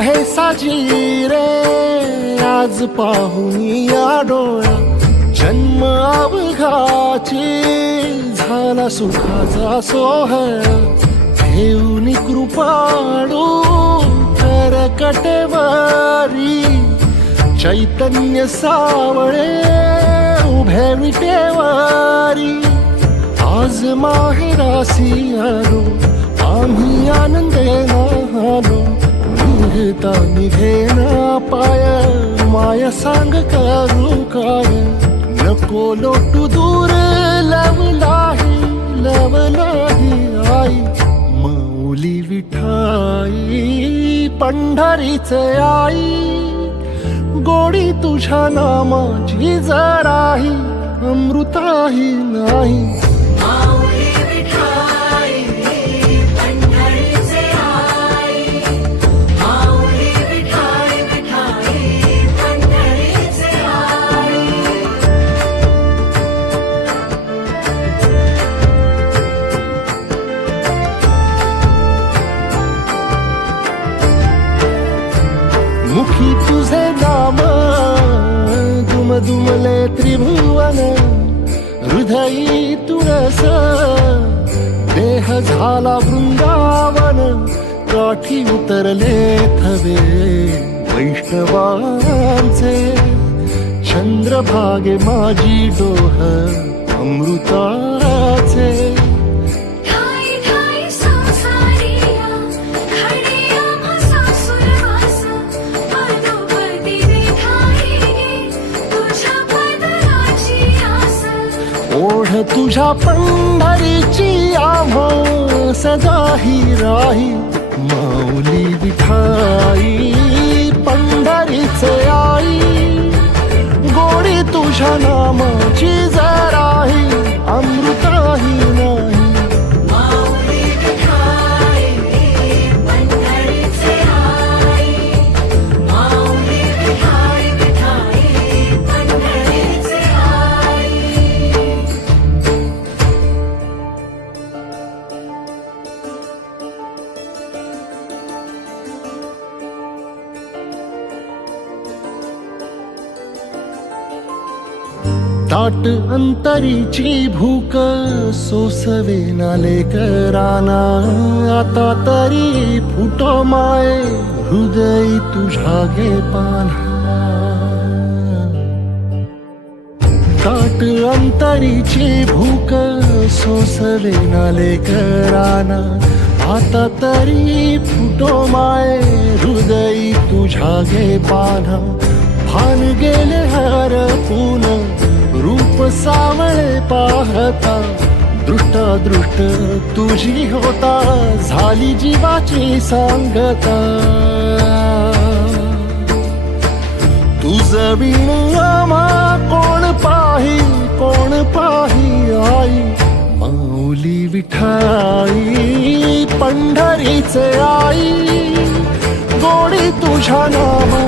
आहे साजी रे. आज पाहून या डोळा जन्म अवघाची झाला सुखाचा सोहळा. घेऊन कृपाडू कर कटेवारी चैतन्य सावळे उभे विटेवारी. आज माहेरासी आलो आम्ही आनंदे आलो आता निघेन पाय माया सांग करू काय? नको लोटू दूर लवलाही लवलाही आई. माऊली विठाई पंढरीच आई. गोडी तुझ्या नामाची जराही अमृताही नाही. तुझे नाम दुम दुमले त्रिभुवन हृदयी तुळस देह झाला वृंदावन काठी उतरले थवे वैष्णवांचे. चंद्रभागे माझी डोह अमृताचे. तुझ्या पंढरीची आभा सदाही राही. माऊली विठाई पंढरीचे आई. गोडी तुझ्या नामाची ताट अंतरीची भूक सोसवे नाले आता तरी फुटो माय हृदय तुझ्या गे पाना ताट अंतरीची भूक सोसवे नाले कराना आता तरी फुटो माय हृदय तुझ्या गे पाना भान गेले हर पून रूप सावळे पाहता दृष्ट दृष्ट तुझी होता झाली जीवाची सांगता. तुझ बिन कोण पाही कोण पाही आई माऊली विठाई पंढरीचे आई. गोडी तुझ्या नामा